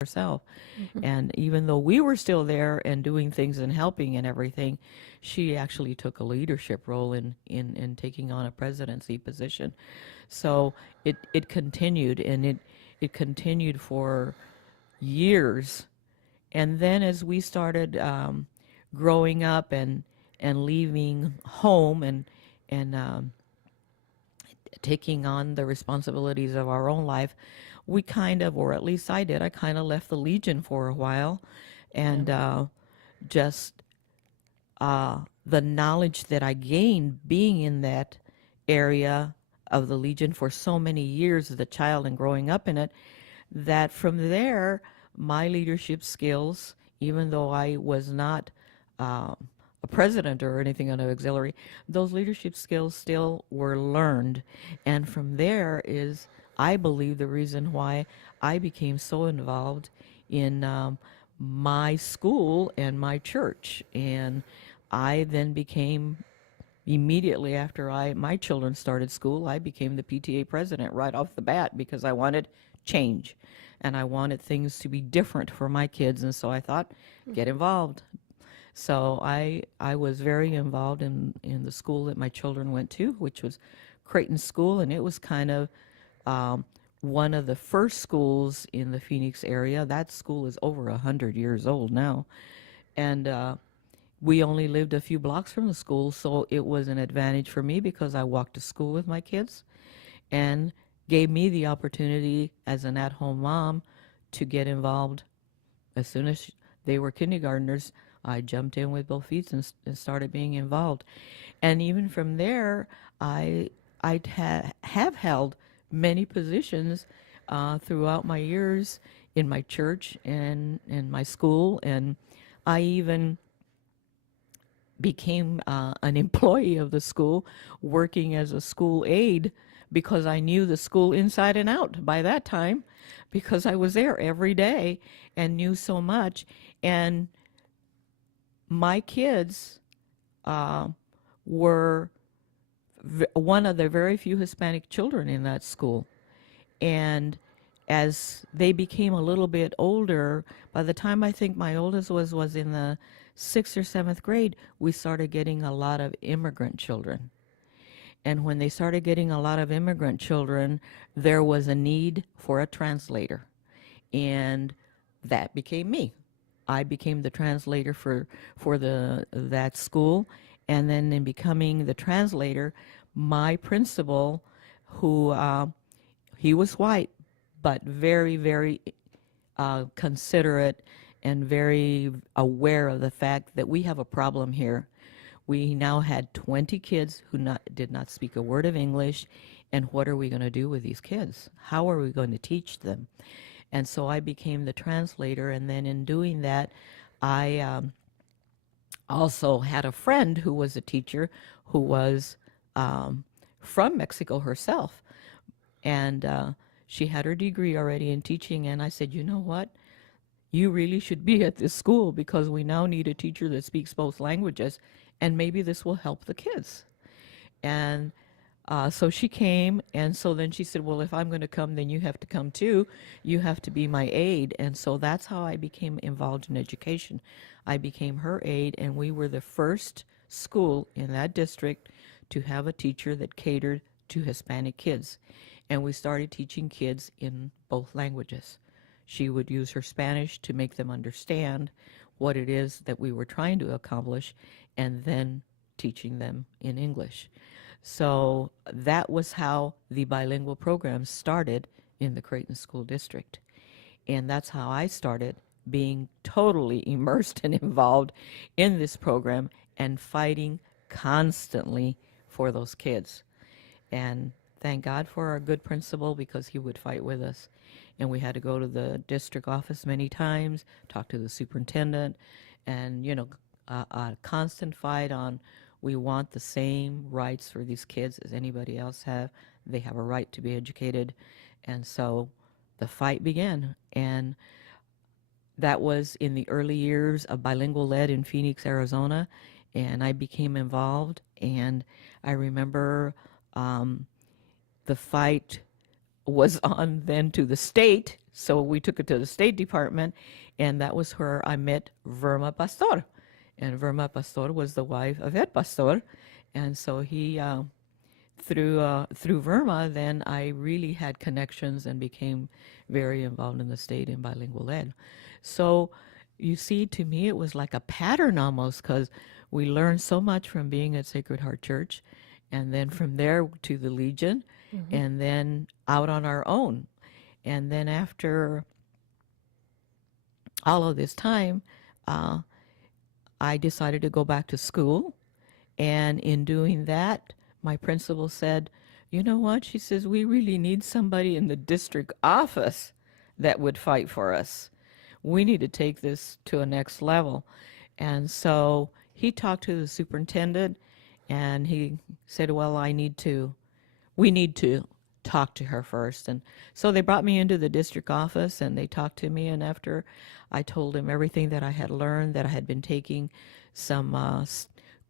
herself. Mhm. And even though we were still there and doing things and helping and everything, she actually took a leadership role in taking on a presidency position. So it continued, and it continued for years. And then as we started growing up and leaving home and taking on the responsibilities of our own life, we kind of, or at least I did, I kind of left the Legion for a while, Yeah. and just the knowledge that I gained being in that area of the Legion for so many years as a child and growing up in it, that from there, my leadership skills, even though I was not a president or anything on an auxiliary, those leadership skills still were learned. And from there is, I believe, the reason why I became so involved in my school and my church. And I then became, immediately after my children started school, I became the PTA president right off the bat because I wanted change and I wanted things to be different for my kids. And so I thought, get involved. So I was very involved in the school that my children went to, which was Creighton School, and it was kind of one of the first schools in the Phoenix area. That school is over 100 years old now, and we only lived a few blocks from the school, so it was an advantage for me because I walked to school with my kids, and gave me the opportunity as an at-home mom to get involved as soon as they were kindergartners. I jumped in with both feet and started being involved. And even from there, have held many positions throughout my years in my church and in my school. And I even became an employee of the school, working as a school aide because I knew the school inside and out by that time because I was there every day and knew so much. And my kids were one of the very few Hispanic children in that school. And as they became a little bit older, by the time I think my oldest was in the 6th or 7th grade, we started getting a lot of immigrant children. And when they started getting a lot of immigrant children, there was a need for a translator. And that became me. I became the translator for that school. And then in becoming the translator, my principal, who he was white, but very, very considerate and very aware of the fact that we have a problem here. We now had 20 kids who did not speak a word of English, and what are we going to do with these kids? How are we going to teach them? And so I became the translator, and then in doing that, I also had a friend who was a teacher who was from Mexico herself, and she had her degree already in teaching, and I said, you know what? You really should be at this school because we now need a teacher that speaks both languages, and maybe this will help the kids. And so she came, and so then she said, well, if I'm going to come, then you have to come too. You have to be my aide. And so that's how I became involved in education. I became her aide, and we were the first school in that district to have a teacher that catered to Hispanic kids. And we started teaching kids in both languages. She would use her Spanish to make them understand what it is that we were trying to accomplish, and then teaching them in English. So that was how the bilingual program started in the Creighton School District. And that's how I started being totally immersed and involved in this program and fighting constantly for those kids. And thank God for our good principal because he would fight with us. And we had to go to the district office many times, talk to the superintendent, and, a constant fight on we want the same rights for these kids as anybody else have. They have a right to be educated. And so the fight began. And that was in the early years of Bilingual Ed in Phoenix, Arizona. And I became involved. And I remember the fight was on then to the state, so we took it to the State Department, and that was where I met Verma Pastor. And Verma Pastor was the wife of Ed Pastor, and so he through Verma, then I really had connections and became very involved in the state in bilingual ed. So you see, to me, it was like a pattern almost, because we learned so much from being at Sacred Heart Church, and then from there to the Legion, and then out on our own. And then after all of this time, I decided to go back to school. And in doing that, my principal said, you know what? She says, we really need somebody in the district office that would fight for us. We need to take this to a next level. And so he talked to the superintendent, and he said, well, we need to talk to her first. And so they brought me into the district office, and they talked to me. And after I told him everything that I had learned, that I had been taking some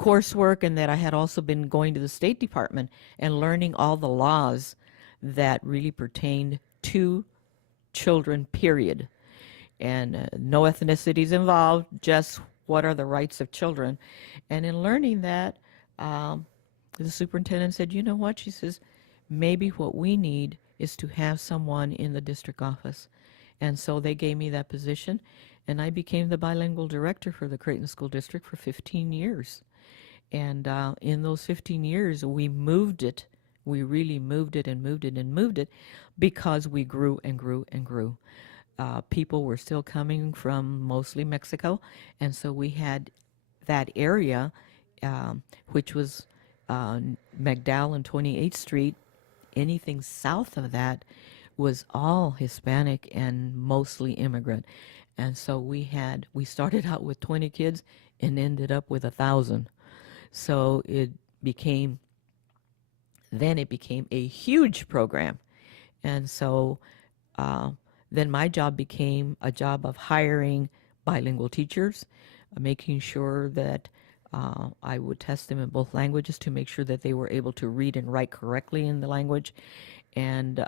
coursework, and that I had also been going to the State Department and learning all the laws that really pertained to children, period. And no ethnicities involved, just what are the rights of children. And in learning that, the superintendent said, you know what? She says, maybe what we need is to have someone in the district office. And so they gave me that position, and I became the bilingual director for the Creighton School District for 15 years. And in those 15 years, we moved it. We really moved it and moved it and moved it, because we grew and grew and grew. People were still coming from mostly Mexico, and so we had that area, which was McDowell and 28th Street. Anything south of that was all Hispanic and mostly immigrant. And so we started out with 20 kids and ended up with 1,000. So it became a huge program. And so then my job became a job of hiring bilingual teachers, making sure that I would test them in both languages to make sure that they were able to read and write correctly in the language. And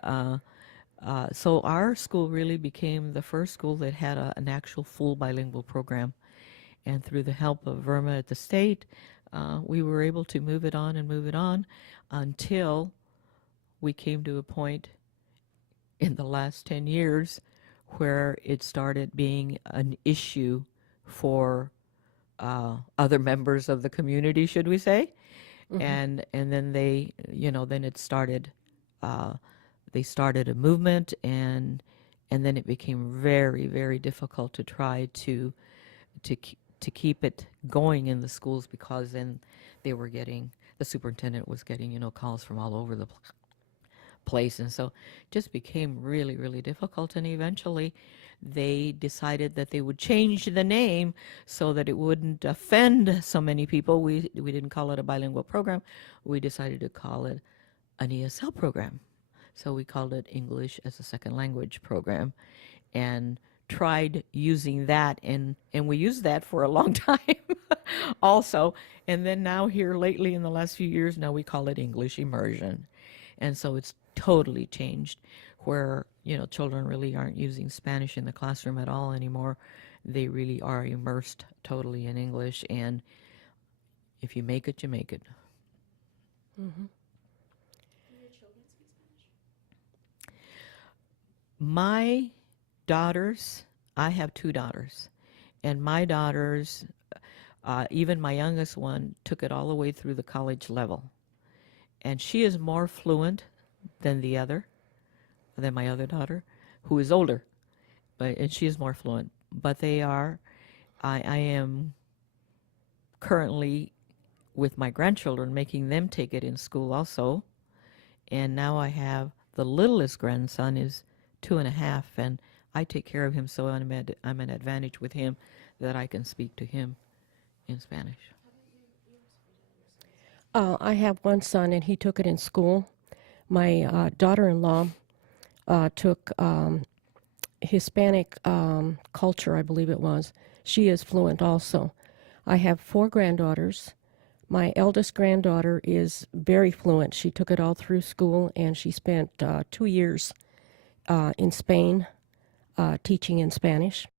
so our school really became the first school that had an actual full bilingual program. And through the help of Verma at the state, we were able to move it on until we came to a point in the last 10 years where it started being an issue for other members of the community, should we say. And then then it started, they started a movement, and then it became very, very difficult to try to keep it going in the schools, because then the superintendent was getting, calls from all over the place. And so it just became really, really difficult. And eventually they decided that they would change the name so that it wouldn't offend so many people. We didn't call it a bilingual program. We decided to call it an ESL program. So we called it English as a Second Language program, and tried using that, and we used that for a long time also. And then now here lately in the last few years, now we call it English Immersion. And so it's totally changed, where children really aren't using Spanish in the classroom at all anymore. They really are immersed totally in English, and if you make it, you make it. Mm-hmm. My daughters, I have 2 daughters, and my daughters, even my youngest one, took it all the way through the college level. And she is more fluent than my other daughter, who is older, and she is more fluent. But I am currently, with my grandchildren, making them take it in school also. And now I have the littlest grandson is 2.5, and I take care of him, so I'm an advantage with him that I can speak to him in Spanish. I have one son, and he took it in school. My daughter-in-law took Hispanic culture, I believe it was. She is fluent also. I have 4 granddaughters. My eldest granddaughter is very fluent. She took it all through school, and she spent 2 years in Spain teaching in Spanish.